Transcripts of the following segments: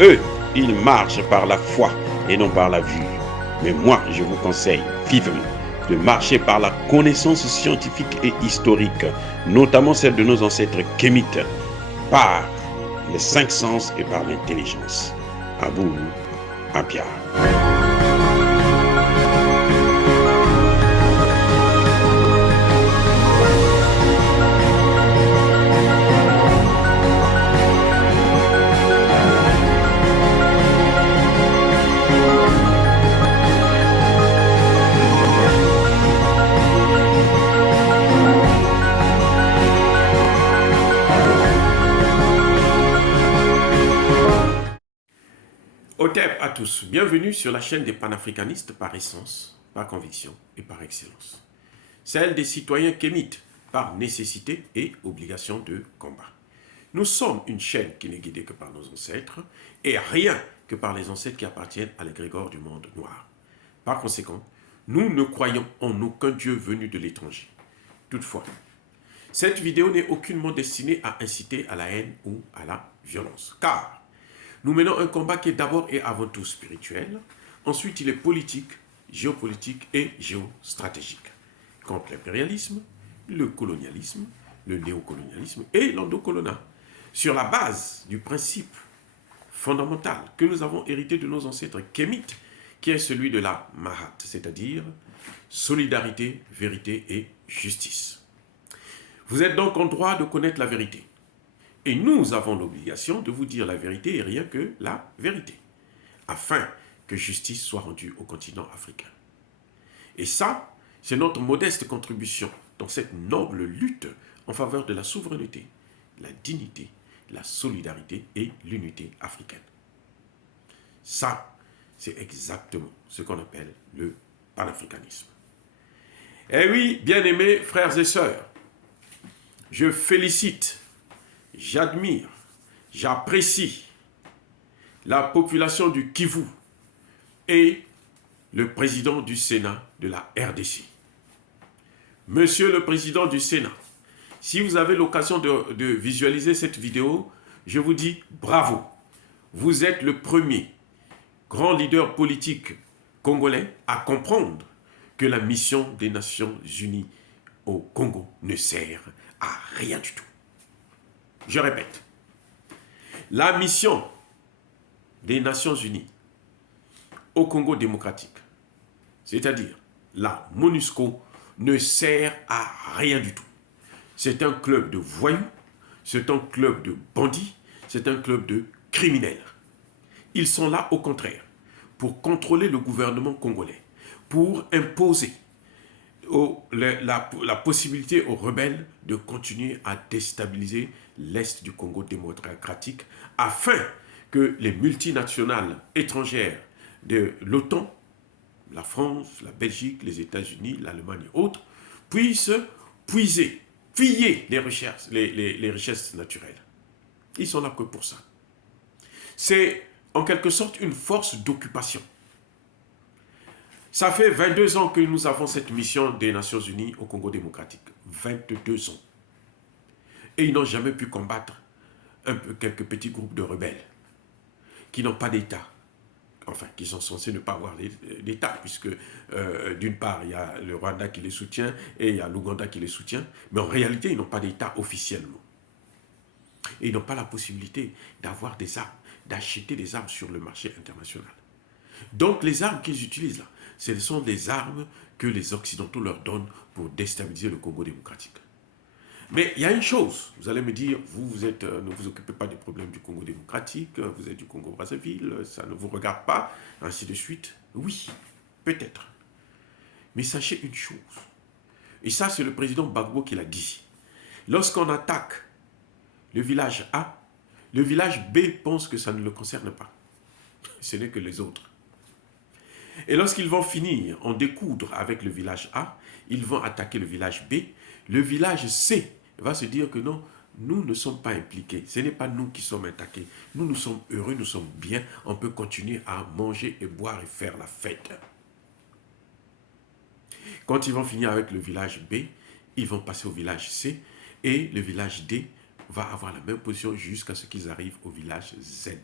Eux, ils marchent par la foi et non par la vue. Mais moi, je vous conseille vivement de marcher par la connaissance scientifique et historique, notamment celle de nos ancêtres kémites, par les cinq sens et par l'intelligence. Abou Apia. Otep à tous, bienvenue sur la chaîne des panafricanistes par essence, par conviction et par excellence. Celle des citoyens kémites par nécessité et obligation de combat. Nous sommes une chaîne qui n'est guidée que par nos ancêtres et rien que par les ancêtres qui appartiennent à l'égrégore du monde noir. Par conséquent, nous ne croyons en aucun dieu venu de l'étranger. Toutefois, cette vidéo n'est aucunement destinée à inciter à la haine ou à la violence, car nous menons un combat qui est d'abord et avant tout spirituel, ensuite il est politique, géopolitique et géostratégique, contre l'impérialisme, le colonialisme, le néocolonialisme et l'endocolonat, sur la base du principe fondamental que nous avons hérité de nos ancêtres kémites, qui est celui de la Mahat, c'est-à-dire solidarité, vérité et justice. Vous êtes donc en droit de connaître la vérité. Et nous avons l'obligation de vous dire la vérité et rien que la vérité, afin que justice soit rendue au continent africain. Et ça, c'est notre modeste contribution dans cette noble lutte en faveur de la souveraineté, la dignité, la solidarité et l'unité africaine. Ça, c'est exactement ce qu'on appelle le panafricanisme. Eh oui, bien-aimés frères et sœurs, je félicite, j'admire, j'apprécie la population du Kivu et le président du Sénat de la RDC. Monsieur le président du Sénat, si vous avez l'occasion de visualiser cette vidéo, je vous dis bravo. Vous êtes le premier grand leader politique congolais à comprendre que la mission des Nations Unies au Congo ne sert à rien du tout. Je répète, la mission des Nations Unies au Congo démocratique, c'est-à-dire la MONUSCO, ne sert à rien du tout. C'est un club de voyous, c'est un club de bandits, c'est un club de criminels. Ils sont là au contraire pour contrôler le gouvernement congolais, pour imposer la possibilité aux rebelles de continuer à déstabiliser l'Est du Congo démocratique afin que les multinationales étrangères de l'OTAN, la France, la Belgique, les États-Unis, l'Allemagne et autres, puissent piller les richesses naturelles. Ils sont là que pour ça. C'est en quelque sorte une force d'occupation. Ça fait 22 ans que nous avons cette mission des Nations Unies au Congo démocratique. 22 ans. Et ils n'ont jamais pu combattre quelques petits groupes de rebelles qui n'ont pas d'État. Enfin, qui sont censés ne pas avoir d'État, puisque d'une part, il y a le Rwanda qui les soutient et il y a l'Ouganda qui les soutient. Mais en réalité, ils n'ont pas d'État officiellement. Et ils n'ont pas la possibilité d'avoir des armes, d'acheter des armes sur le marché international. Donc, les armes qu'ils utilisent là, ce sont des armes que les Occidentaux leur donnent pour déstabiliser le Congo démocratique. Mais il y a une chose, vous allez me dire, ne vous occupez pas des problèmes du Congo démocratique, vous êtes du Congo-Brazzaville, ça ne vous regarde pas, ainsi de suite. Oui, peut-être. Mais sachez une chose, et ça c'est le président Gbagbo qui l'a dit. Lorsqu'on attaque le village A, le village B pense que ça ne le concerne pas. Ce n'est que les autres. Et lorsqu'ils vont finir en découdre avec le village A, ils vont attaquer le village B. Le village C va se dire que non, nous ne sommes pas impliqués. Ce n'est pas nous qui sommes attaqués. Nous sommes heureux, nous sommes bien. On peut continuer à manger et boire et faire la fête. Quand ils vont finir avec le village B, ils vont passer au village C et le village D va avoir la même position jusqu'à ce qu'ils arrivent au village Z.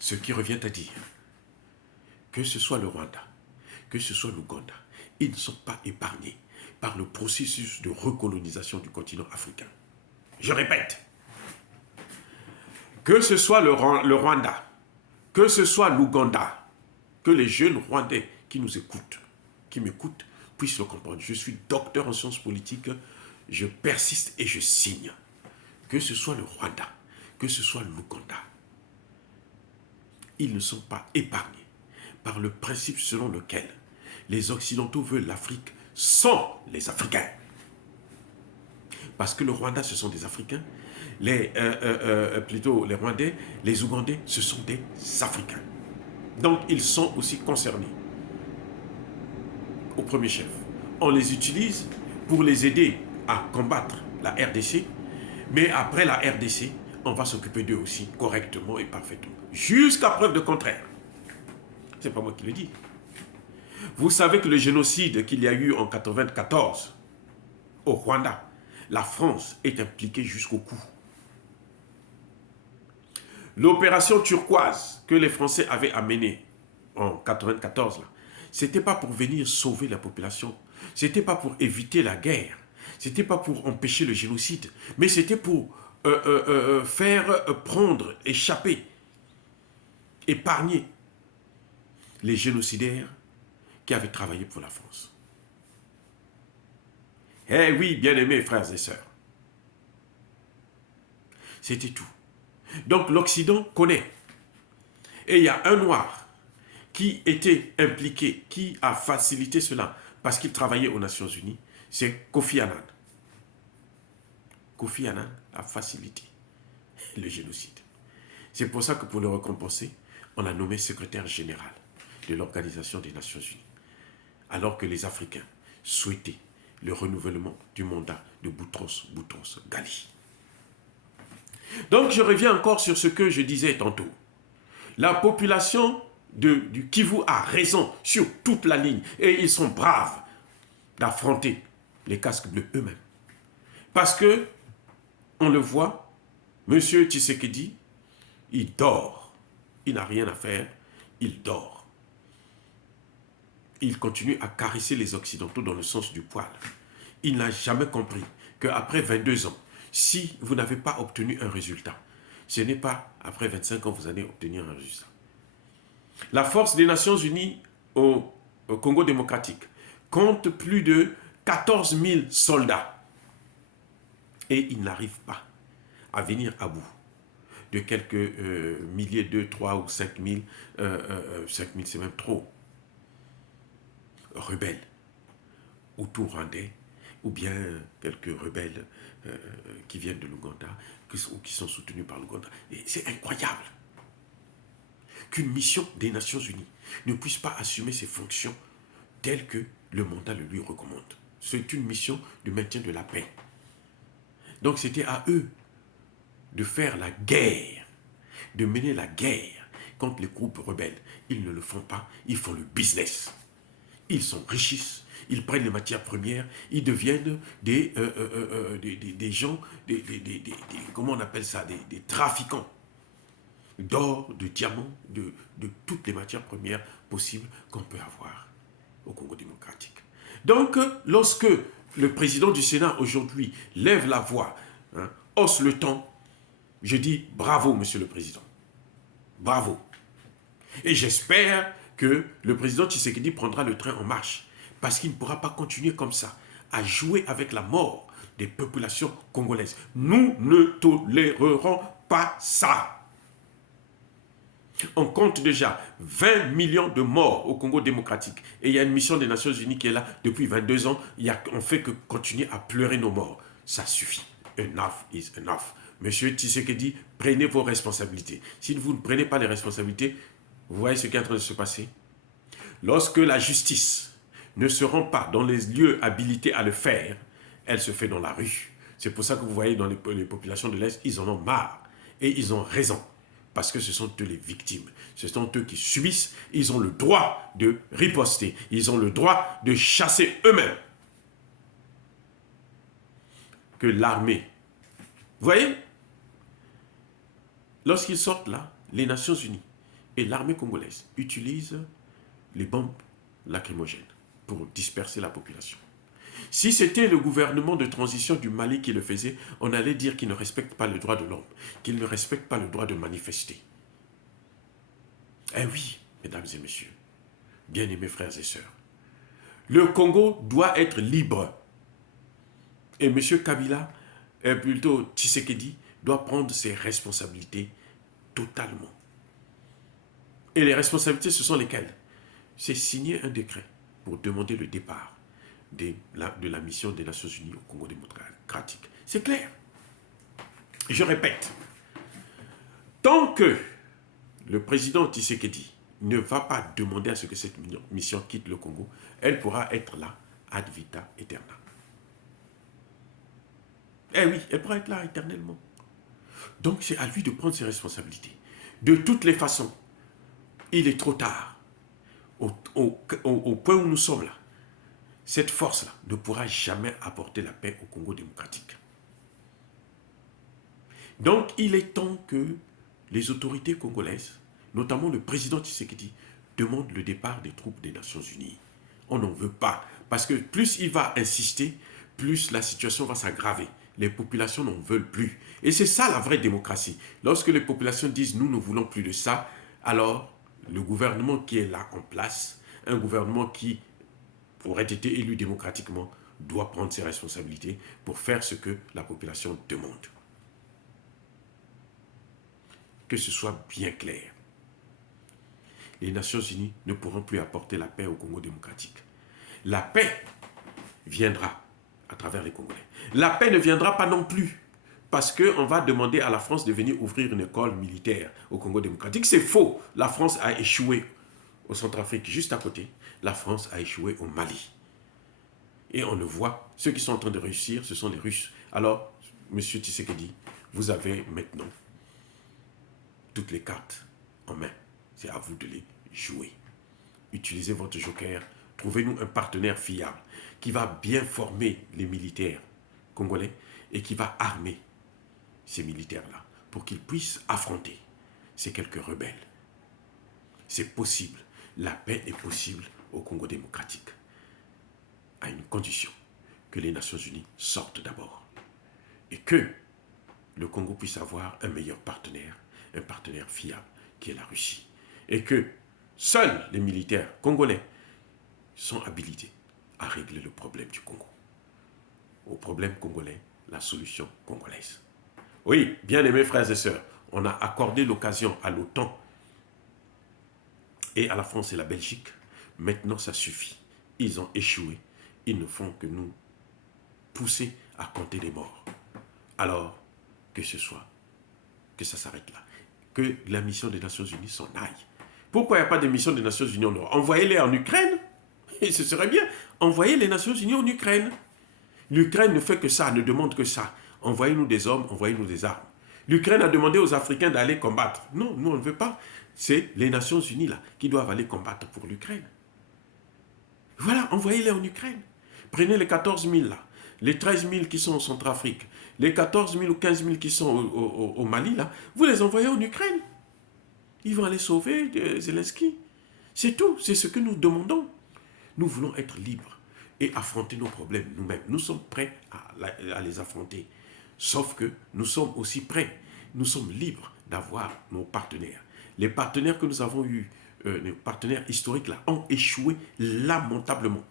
Ce qui revient à dire que ce soit le Rwanda, que ce soit l'Ouganda, ils ne sont pas épargnés par le processus de recolonisation du continent africain. Je répète, que ce soit le Rwanda, que ce soit l'Ouganda, que les jeunes Rwandais qui nous écoutent, qui m'écoutent, puissent le comprendre. Je suis docteur en sciences politiques, je persiste et je signe. Que ce soit le Rwanda, que ce soit l'Ouganda, ils ne sont pas épargnés par le principe selon lequel les Occidentaux veulent l'Afrique sans les Africains. Parce que le Rwanda, ce sont des Africains, plutôt les Rwandais, les Ougandais, ce sont des Africains. Donc, ils sont aussi concernés. Au premier chef, on les utilise pour les aider à combattre la RDC, mais après la RDC, on va s'occuper d'eux aussi correctement et parfaitement. Jusqu'à preuve de contraire. C'est pas moi qui le dis. Vous savez que le génocide qu'il y a eu en 1994 au Rwanda, la France est impliquée jusqu'au cou. L'opération turquoise que les Français avaient amenée en 1994, ce n'était pas pour venir sauver la population, ce n'était pas pour éviter la guerre, ce n'était pas pour empêcher le génocide, mais c'était pour faire prendre, échapper, épargner les génocidaires qui avaient travaillé pour la France. Eh oui, bien-aimés frères et sœurs, c'était tout. Donc l'Occident connaît. Et il y a un noir qui était impliqué, qui a facilité cela, parce qu'il travaillait aux Nations Unies, c'est Kofi Annan. Kofi Annan a facilité le génocide. C'est pour ça que pour le récompenser, on l'a nommé secrétaire général de l'Organisation des Nations Unies. Alors que les Africains souhaitaient le renouvellement du mandat de Boutros Ghali. Donc je reviens encore sur ce que je disais tantôt. La population du Kivu a raison sur toute la ligne et ils sont braves d'affronter les casques bleus eux-mêmes. Parce que, on le voit, M. Tshisekedi, il dort. Il n'a rien à faire, il dort. Il continue à caresser les Occidentaux dans le sens du poil. Il n'a jamais compris qu'après 22 ans, si vous n'avez pas obtenu un résultat, ce n'est pas après 25 ans que vous allez obtenir un résultat. La force des Nations Unies au Congo démocratique compte plus de 14 000 soldats. Et ils n'arrivent pas à venir à bout de quelques milliers, 2, 3 ou 5 000, 5 000 c'est même trop, rebelles, Hutu-Rwandais, ou bien quelques rebelles qui viennent de l'Ouganda, ou qui sont soutenus par l'Ouganda. Et c'est incroyable qu'une mission des Nations Unies ne puisse pas assumer ses fonctions telles que le mandat le lui recommande. C'est une mission de maintien de la paix. Donc c'était à eux de faire la guerre, de mener la guerre contre les groupes rebelles. Ils ne le font pas, ils font le business. Ils s'enrichissent, ils prennent les matières premières, ils deviennent des gens, comment on appelle ça, des trafiquants d'or, de diamants, de toutes les matières premières possibles qu'on peut avoir au Congo démocratique. Donc, lorsque le président du Sénat aujourd'hui lève la voix, hausse le ton, je dis bravo, monsieur le président. Bravo. Et j'espère que le président Tshisekedi prendra le train en marche, parce qu'il ne pourra pas continuer comme ça, à jouer avec la mort des populations congolaises. Nous ne tolérerons pas ça. On compte déjà 20 millions de morts au Congo démocratique. Et il y a une mission des Nations Unies qui est là depuis 22 ans. On ne fait que continuer à pleurer nos morts. Ça suffit. Enough is enough. Monsieur Tshisekedi, prenez vos responsabilités. Si vous ne prenez pas les responsabilités, vous voyez ce qui est en train de se passer. Lorsque la justice ne se rend pas dans les lieux habilités à le faire, elle se fait dans la rue. C'est pour ça que vous voyez dans les populations de l'Est, ils en ont marre. Et ils ont raison. Parce que ce sont eux les victimes. Ce sont eux qui subissent. Ils ont le droit de riposter. Ils ont le droit de chasser eux-mêmes. Que l'armée. Vous voyez? Lorsqu'ils sortent là, les Nations Unies, Et l'armée congolaise utilise les bombes lacrymogènes pour disperser la population. Si c'était le gouvernement de transition du Mali qui le faisait, on allait dire qu'il ne respecte pas le droit de l'homme, qu'il ne respecte pas le droit de manifester. Eh oui, mesdames et messieurs, bien-aimés frères et sœurs, le Congo doit être libre. Et M. Kabila, plutôt Tshisekedi, doit prendre ses responsabilités totalement. Et les responsabilités, ce sont lesquelles? C'est signer un décret pour demander le départ de la mission des Nations Unies au Congo démocratique. C'est clair. Je répète, tant que le président Tshisekedi ne va pas demander à ce que cette mission quitte le Congo, elle pourra être là ad vita aeterna. Eh oui, elle pourra être là éternellement. Donc c'est à lui de prendre ses responsabilités. De toutes les façons, il est trop tard. Au point où nous sommes là, cette force-là ne pourra jamais apporter la paix au Congo démocratique. Donc il est temps que les autorités congolaises, notamment le président Tshisekedi, demandent le départ des troupes des Nations Unies. On n'en veut pas, parce que plus il va insister, plus la situation va s'aggraver. Les populations n'en veulent plus. Et c'est ça la vraie démocratie. Lorsque les populations disent « nous ne voulons plus de ça », alors le gouvernement qui est là en place, un gouvernement qui aurait été élu démocratiquement, doit prendre ses responsabilités pour faire ce que la population demande. Que ce soit bien clair. Les Nations Unies ne pourront plus apporter la paix au Congo démocratique. La paix viendra à travers les Congolais. La paix ne viendra pas non plus parce qu'on va demander à la France de venir ouvrir une école militaire au Congo démocratique. C'est faux. La France a échoué au Centrafrique, juste à côté. La France a échoué au Mali. Et on le voit, ceux qui sont en train de réussir, ce sont les Russes. Alors, M. Tshisekedi, vous avez maintenant toutes les cartes en main. C'est à vous de les jouer. Utilisez votre joker. Trouvez-nous un partenaire fiable qui va bien former les militaires congolais et qui va armer ces militaires-là pour qu'ils puissent affronter ces quelques rebelles. C'est possible. La paix est possible au Congo démocratique à une condition, que les Nations Unies sortent d'abord et que le Congo puisse avoir un meilleur partenaire, un partenaire fiable qui est la Russie, et que seuls les militaires congolais sont habilités à régler le problème du Congo. Au problème congolais, la solution congolaise. Oui, bien aimés frères et sœurs, on a accordé l'occasion à l'OTAN et à la France et la Belgique. Maintenant, ça suffit. Ils ont échoué. Ils ne font que nous pousser à compter les morts. Alors, que ce soit, que ça s'arrête là. Que la mission des Nations Unies s'en aille. Pourquoi il n'y a pas de mission des Nations Unies en Europe? Envoyez-les en Ukraine. Et ce serait bien. Envoyez les Nations Unies en Ukraine. L'Ukraine ne fait que ça, ne demande que ça. Envoyez-nous des hommes, envoyez-nous des armes. L'Ukraine a demandé aux Africains d'aller combattre. Non, nous on ne veut pas. C'est les Nations Unies là qui doivent aller combattre pour l'Ukraine. Voilà, envoyez-les en Ukraine. Prenez les 14 000 là, les 13 000 qui sont en Centrafrique, les 14 000 ou 15 000 qui sont au Mali là, vous les envoyez en Ukraine. Ils vont aller sauver Zelensky. C'est tout, c'est ce que nous demandons. Nous voulons être libres et affronter nos problèmes nous-mêmes. Nous sommes prêts à les affronter. Sauf que nous sommes aussi prêts. Nous sommes libres d'avoir nos partenaires. Les partenaires que nous avons eus, les partenaires historiques là, ont échoué lamentablement.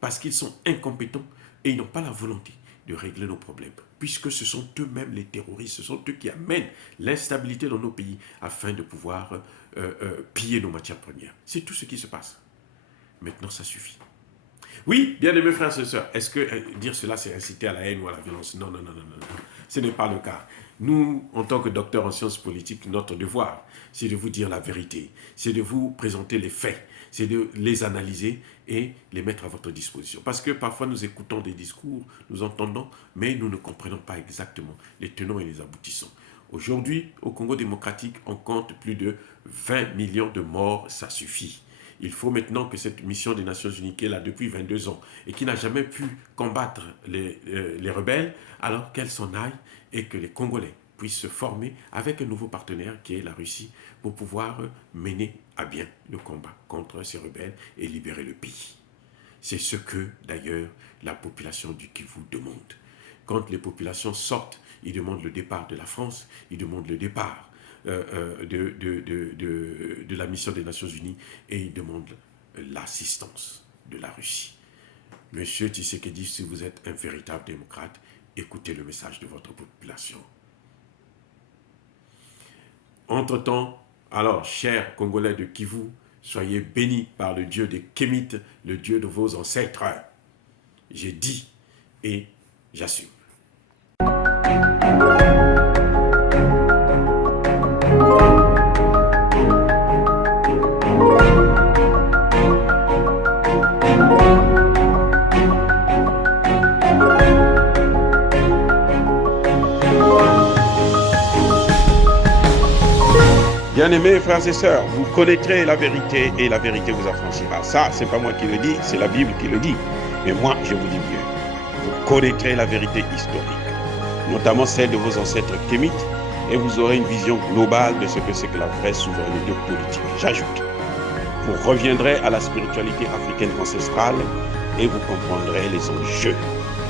Parce qu'ils sont incompétents et ils n'ont pas la volonté de régler nos problèmes. Puisque ce sont eux-mêmes les terroristes, ce sont eux qui amènent l'instabilité dans nos pays afin de pouvoir piller nos matières premières. C'est tout ce qui se passe. Maintenant, ça suffit. Oui, bien aimés frères et sœurs, est-ce que dire cela, c'est inciter à la haine ou à la violence? Non, non, non, non, non. Ce n'est pas le cas. Nous, en tant que docteurs en sciences politiques, notre devoir, c'est de vous dire la vérité, c'est de vous présenter les faits, c'est de les analyser et les mettre à votre disposition. Parce que parfois, nous écoutons des discours, nous entendons, mais nous ne comprenons pas exactement les tenants et les aboutissants. Aujourd'hui, au Congo démocratique, on compte plus de 20 millions de morts, ça suffit. Il faut maintenant que cette mission des Nations Unies qui est là depuis 22 ans et qui n'a jamais pu combattre les rebelles, alors qu'elle s'en aille et que les Congolais puisse se former avec un nouveau partenaire qui est la Russie pour pouvoir mener à bien le combat contre ces rebelles et libérer le pays. C'est ce que, d'ailleurs, la population du Kivu demande. Quand les populations sortent, ils demandent le départ de la France, ils demandent le départ de la mission des Nations Unies et ils demandent l'assistance de la Russie. Monsieur Tshisekedi, si vous êtes un véritable démocrate, écoutez le message de votre population. Entre-temps, alors, chers Congolais de Kivu, soyez bénis par le Dieu des Kémites, le Dieu de vos ancêtres. J'ai dit et j'assume. Bien-aimés frères et sœurs, vous connaîtrez la vérité et la vérité vous affranchira. Ça, c'est pas moi qui le dis, c'est la Bible qui le dit. Mais moi, je vous dis mieux. Vous connaîtrez la vérité historique, notamment celle de vos ancêtres kémites, et vous aurez une vision globale de ce que c'est que la vraie souveraineté politique. J'ajoute, vous reviendrez à la spiritualité africaine ancestrale et vous comprendrez les enjeux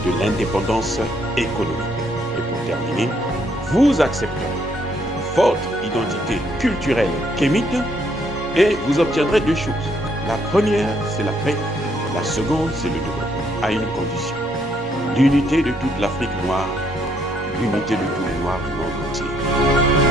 de l'indépendance économique. Et pour terminer, vous accepterez votre identité culturelle kémite et vous obtiendrez deux choses. La première, c'est la paix. La seconde, c'est le développement, à une condition. L'unité de toute l'Afrique noire, l'unité de tous les Noirs du monde entier.